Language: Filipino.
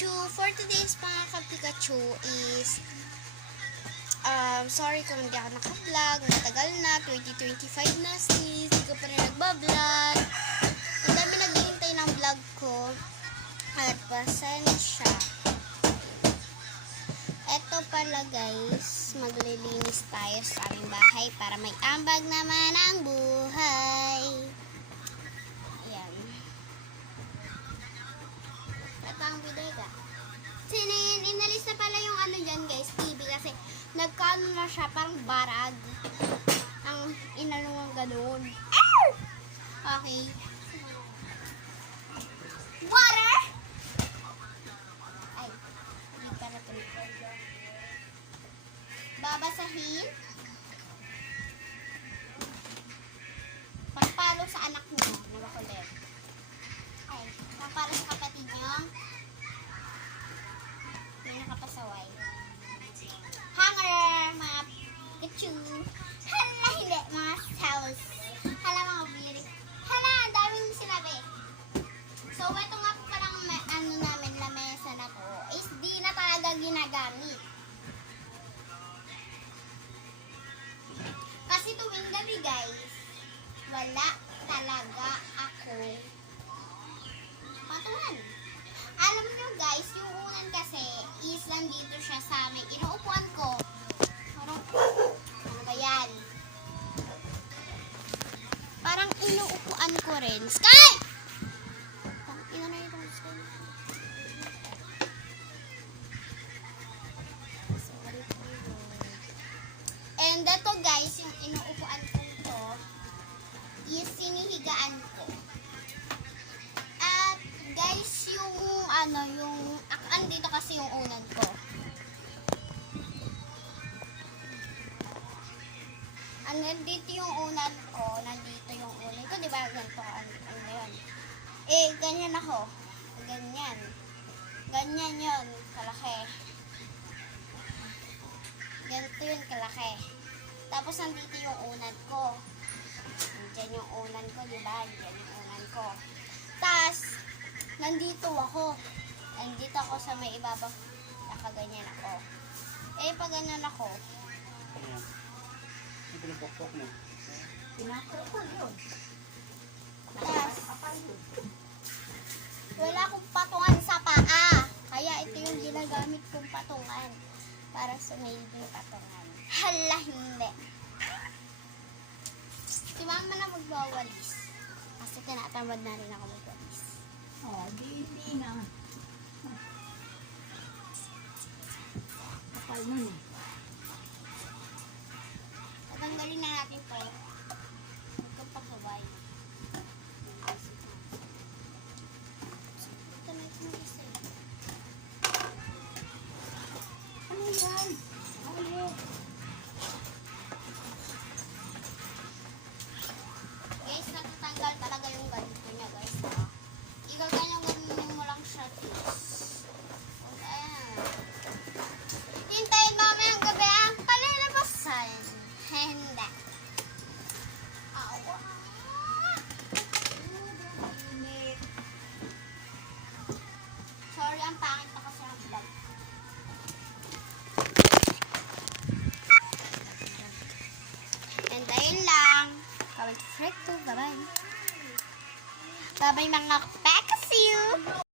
Pikachu. For today's mga ka-Pikachu is, sorry kung hindi ako naka-vlog. Matagal na, 2025 na sis. Hindi ko pa rin nagbablog. Ang dami naghihintay ng vlog ko. At pasensya. Eto pala guys, maglilinis tayo sa aming bahay para may ambag naman ang buhay. Ayan. Ito ang bidega. Inalis na pala yung ano dyan guys, TV kasi nagkano na siya, parang barag. Ang inano ang ganoon. Okay. Water! Ay, hindi ka na tuloy. Babasahin. Pagpalo sa anak mo na makulit. Ay, pagpalo sa kapatid nyo. May nakapasaway. Hanger, mga Pikachu. Hala, hindi, mga cells. Hala, mga birik. Hala, ang daming sinabi. So, ito nga po palang ano namin, lamesa na to, is di na talaga ginagamit. Kasi tuwing gabi guys, wala talaga ako patungan. Alam nyo guys, yung unan kasi is nandito siya sa amin. Inuupuan ko. Parang, ano ba yan? Parang inuupuan ko rin. Sky! Ina na yung Sky. And ito guys, yung inuupuan ko to, is sinihigaan ko. At guys, yung ano, yung andito kasi yung unan ko. Nandito yung unan ko, nandito yung unan ko, di ba? Ganito ka, ano yun? Eh, ganyan ako. Ganyan. Ganyan yun, kalaki. Ganito yun, kalaki. Tapos nandito yung unan ko. Nandiyan yung unan ko, di ba? Nandiyan yung unan ko. Tapos, nandito ako. Nandito ako sa may ibabang. Nakaganyan ako. Eh, pag ganyan ako. Ano pinapokpok mo? Pinapokpok yun. Tapos, wala akong patungan sa paa. Kaya ito yung ginagamit kong patungan. Para sa may patungan. Hala, hindi. Si mama na magwawalis. Kasi tinatamad na rin ako magwalis. Oh, hindi na. Kapal nun eh. Tatanggalin na natin po. Magkapasabay. Ito na itong isa. Ano yan? Ano? Guys, natatanggal talaga yung ganito niya guys. Igaganyan mo lang siya. Ayan. Hintayin mamayang gabi ang palalabasan. Hindi. Awa. Sorry, ang pangit na kasi ang vlog. And ayun lang. Comment, subscribe to. Bye-bye. Bye-bye mga